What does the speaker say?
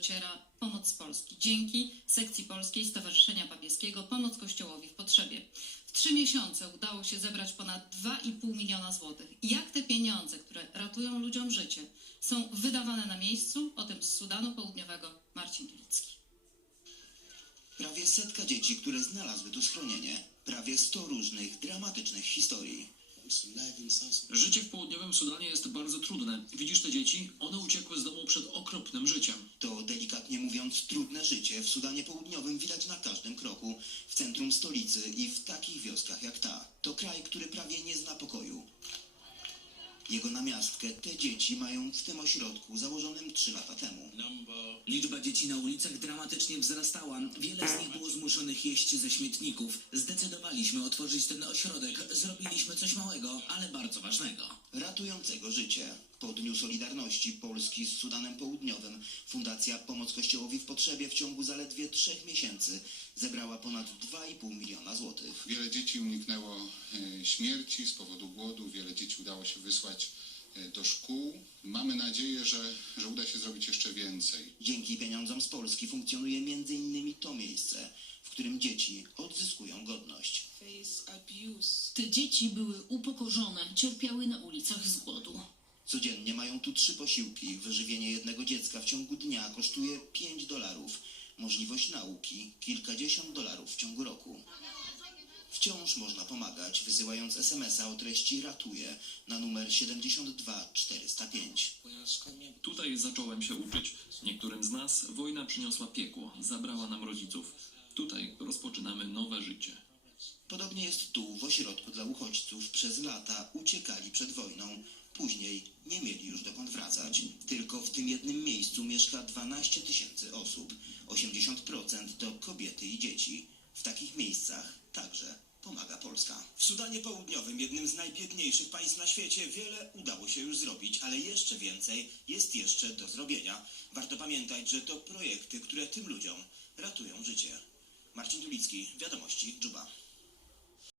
dociera pomoc z Polski. Dzięki sekcji polskiej Stowarzyszenia Papieskiego Pomoc Kościołowi w Potrzebie. W trzy miesiące udało się zebrać ponad 2,5 miliona złotych. Jak te pieniądze, które ratują ludziom życie, są wydawane na miejscu? O tym z Sudanu Południowego Marcin Tulicki. Prawie setka dzieci, które znalazły tu schronienie. Prawie 100 różnych, dramatycznych historii. Życie w południowym Sudanie jest bardzo trudne. Widzisz te dzieci? One uciekły z domu przed okropnym życiem. To delikatnie mówiąc trudne życie w Sudanie Południowym widać na każdym kroku, w centrum stolicy i w takich wioskach jak ta. To kraj, który prawie nie zna pokoju. Jego namiastkę te dzieci mają w tym ośrodku założonym 3 lata temu. Dzieci na ulicach dramatycznie wzrastała. Wiele z nich było zmuszonych jeść ze śmietników. Zdecydowaliśmy otworzyć ten ośrodek. Zrobiliśmy coś małego, ale bardzo ważnego. Ratującego życie. Po Dniu Solidarności Polski z Sudanem Południowym Fundacja Pomoc Kościołowi w Potrzebie w ciągu zaledwie trzech miesięcy zebrała ponad 2,5 miliona złotych. Wiele dzieci uniknęło e, śmierci z powodu głodu, wiele dzieci udało się wysłać do szkół. Mamy nadzieję, że, że uda się zrobić jeszcze więcej. Dzięki pieniądzom z Polski funkcjonuje m.in. to miejsce, w którym dzieci odzyskują godność. face abuse. Te dzieci były upokorzone, cierpiały na ulicach z głodu. Codziennie mają tu trzy posiłki. Wyżywienie jednego dziecka w ciągu dnia kosztuje 5 dolarów. Możliwość nauki kilkadziesiąt dolarów w ciągu roku. Wciąż można pomagać, wysyłając SMS-a o treści Ratuje na numer 72 405. Tutaj zacząłem się uczyć. Niektórym z nas wojna przyniosła piekło, zabrała nam rodziców. Tutaj rozpoczynamy nowe życie. Podobnie jest tu, w ośrodku dla uchodźców. Przez lata uciekali przed wojną. Później nie mieli już dokąd wracać. Tylko w tym jednym miejscu mieszka 12 tysięcy osób. 80% to kobiety i dzieci. W takich miejscach także pomaga Polska. W Sudanie Południowym, jednym z najbiedniejszych państw na świecie, wiele udało się już zrobić, ale jeszcze więcej jest jeszcze do zrobienia. Warto pamiętać, że to projekty, które tym ludziom ratują życie. Marcin Tulicki, Wiadomości, Dżuba.